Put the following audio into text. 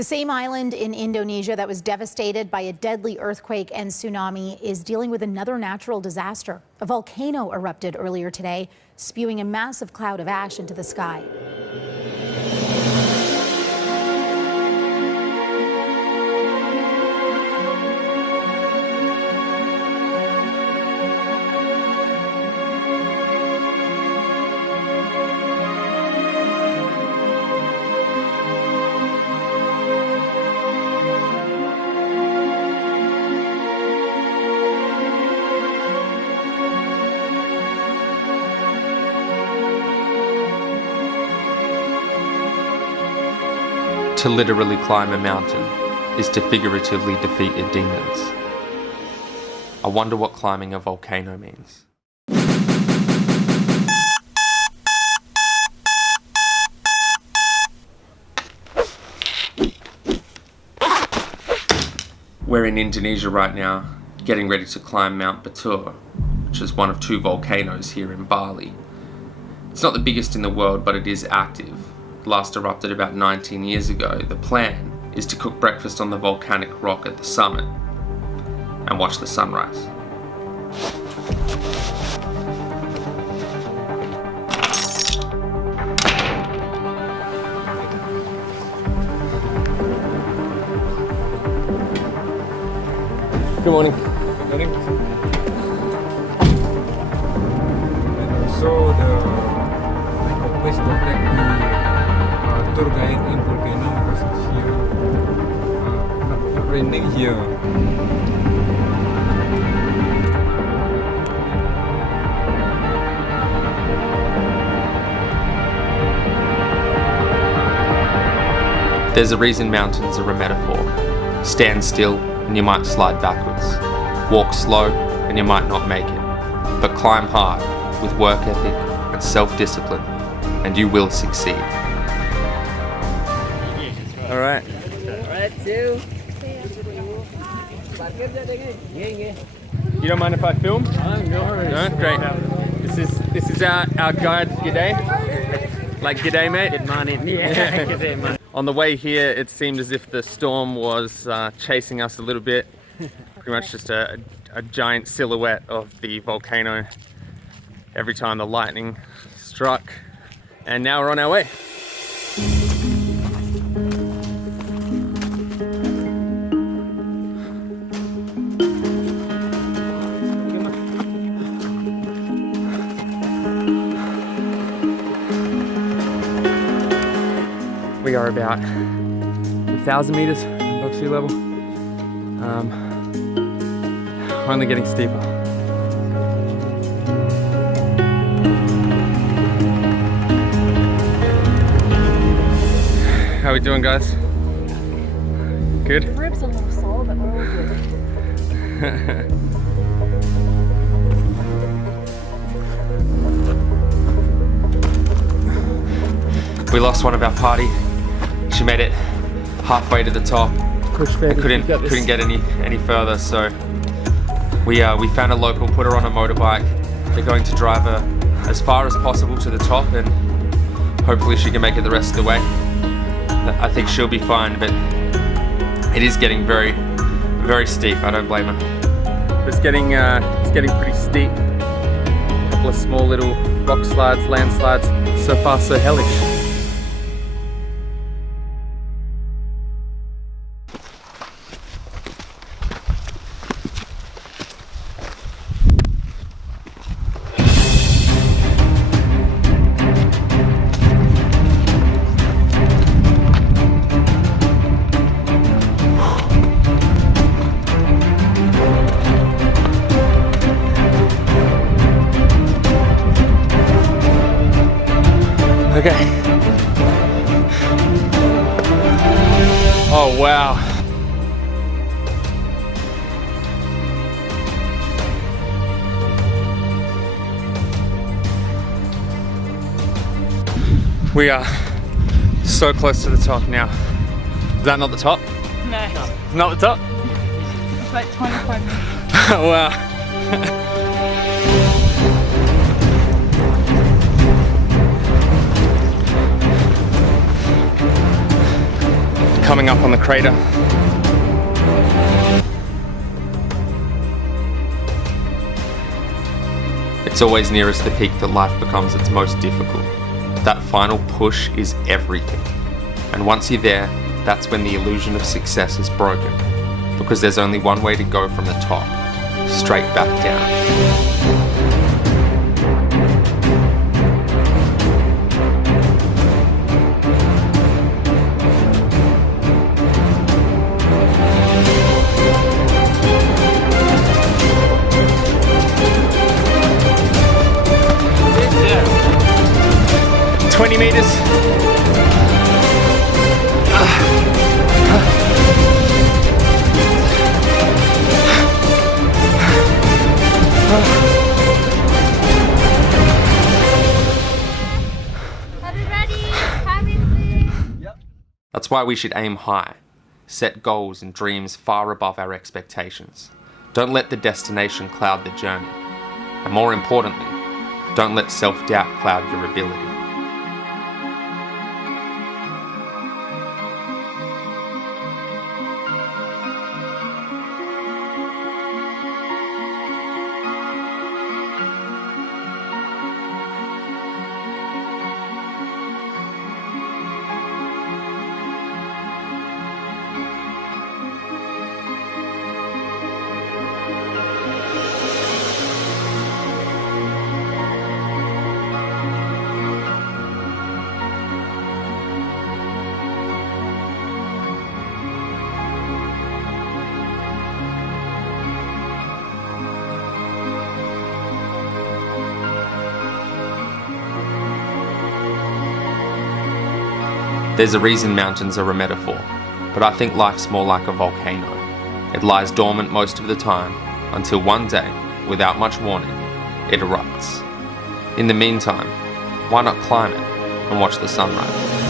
The same island in Indonesia that was devastated by a deadly earthquake and tsunami is dealing with another natural disaster. A volcano erupted earlier today, spewing a massive cloud of ash into the sky. To literally climb a mountain is to figuratively defeat your demons. I wonder what climbing a volcano means. We're in Indonesia right now, getting ready to climb Mount Batur, which is one of 2 volcanoes here in Bali. It's not the biggest in the world, but it is active. Last erupted about 19 years ago. The plan is to cook breakfast on the volcanic rock at the summit and watch the sunrise. Good morning. Good morning. And also I always contact the tour guide in Volcano because it's here not raining here. There's a reason mountains are a metaphor. Stand still and you might slide backwards. Walk slow and you might not make it. But climb hard with work ethic and self-discipline and you will succeed. Alright. You don't mind if I film? No worries. No? Great. This is our guide, G'day. Like G'day mate? Good morning. Yeah. Good morning. On the way here it seemed as if the storm was chasing us a little bit. Pretty much just a giant silhouette of the volcano every time the lightning struck. And now we're on our way. We are about 1,000 meters above sea level. Only getting steeper. How are we doing, guys? Good? The ribs a little sore, but we're all good. We lost one of our party. She made it halfway to the top. Push baby. Couldn't get any further, so we found a local, put her on a motorbike. They're going to drive her as far as possible to the top, and hopefully she can make it the rest of the way. I think she'll be fine, but it is getting very, very steep. I don't blame her. It's getting pretty steep. A couple of small little rock slides, landslides. So far, so hellish. Okay. Oh, wow. We are so close to the top now. Is that not the top? No. Not the top? It's like 25 minutes. Oh, wow. coming up on the crater. It's always nearest the peak that life becomes its most difficult. That final push is everything. And once you're there, that's when the illusion of success is broken. Because there's only one way to go from the top, straight back down. Yeah. 20 meters. That's why we should aim high, set goals and dreams far above our expectations. Don't let the destination cloud the journey. And more importantly, don't let self-doubt cloud your ability. There's a reason mountains are a metaphor, but I think life's more like a volcano. It lies dormant most of the time, until one day, without much warning, it erupts. In the meantime, why not climb it and watch the sunrise?